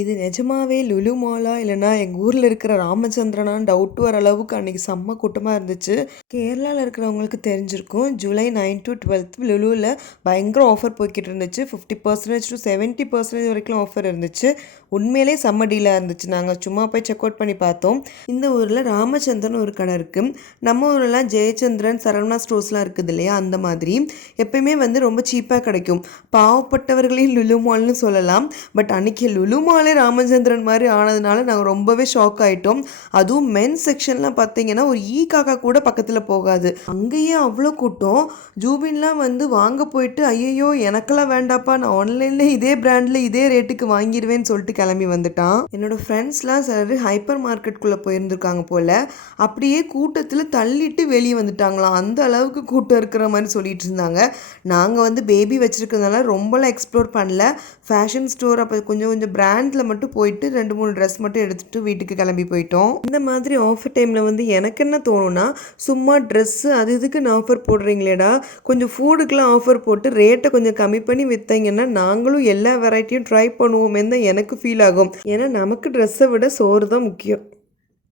இது நிஜமாவே லுலு மாலா இல்லைனா எங்கள் ஊரில் இருக்கிற ராமச்சந்திரனான்னு டவுட் வர அளவுக்கு அன்றைக்கி செம்ம கூட்டமாக இருந்துச்சு. கேரளாவில் இருக்கிறவங்களுக்கு தெரிஞ்சிருக்கும், ஜூலை 9 to 12 லுலுவில் பயங்கர ஆஃபர் போய்கிட்டு இருந்துச்சு. 50% to 70% வரைக்கும் ஆஃபர் இருந்துச்சு. உண்மையிலே செம்ம டீலாக இருந்துச்சு. நாங்கள் சும்மா போய் செக் அவுட் பண்ணி பார்த்தோம். இந்த ஊரில் ராமச்சந்திரன் ஒரு கடை இருக்குது. நம்ம ஊரெலாம் ஜெயச்சந்திரன், சரவணா ஸ்டோர்ஸ்லாம் இருக்குது இல்லையா, அந்த மாதிரி எப்பயுமே ரொம்ப சீப்பாக கிடைக்கும். பாவப்பட்டவர்களையும் லுலு மால்னு சொல்லலாம். பட் அன்றைக்கி லுலு மால் ராமச்சந்திரன் மாதிரி ஆனதுனால நாங்கள் ரொம்பவே ஷாக் ஆகிட்டோம். அதுவும் மென்ஸ் செக்ஷன்லாம் பார்த்தீங்கன்னா ஒரு காக்கா கூட பக்கத்தில் போகாது. அங்கேயே அவ்வளோ கூட்டம். ஜூபின்லாம் வாங்க போயிட்டு ஐயோ எனக்கெல்லாம் வேண்டாப்பா, நான் ஆன்லைனில் இதே பிராண்டில் இதே ரேட்டுக்கு வாங்கிடுவேன்னு சொல்லிட்டு கிளம்பி வந்துட்டான். என்னோடய ஃப்ரெண்ட்ஸ்லாம் சிலர் ஹைப்பர் மார்க்கெட்டுக்குள்ளே போயிருந்துருக்காங்க போல். அப்படியே கூட்டத்தில் தள்ளிட்டு வெளியே வந்துட்டாங்களாம். அந்த அளவுக்கு கூட்டம் இருக்கிற மாதிரி சொல்லிட்டு இருந்தாங்க. நாங்கள் பேபி வச்சுருக்கிறதுனால ரொம்பலாம் எக்ஸ்ப்ளோர் பண்ணல. ஃபேஷன் ஸ்டோர் அப்போ கொஞ்சம் கொஞ்சம் பிராண்ட் மட்டும் போயிட்டு 2-3 ட்ரெஸ் மட்டும் எடுத்துகிட்டு வீட்டுக்கு கிளம்பி போயிட்டோம். இந்த மாதிரி ஆஃபர் டைமில் எனக்கு என்ன தோணுன்னா, சும்மா ட்ரெஸ்ஸு அது இதுக்குன்னு ஆஃபர் போடுறீங்களேடா, கொஞ்சம் ஃபுட்டுக்கெலாம் ஆஃபர் போட்டு ரேட்டை கொஞ்சம் கம்மி பண்ணி விற்றீங்கன்னா நாங்களும் எல்லா வெரைட்டியும் ட்ரை பண்ணுவோமே தான் எனக்கு ஃபீல் ஆகும். ஏன்னா நமக்கு ட்ரெஸ்ஸை விட சோறு தான் முக்கியம்.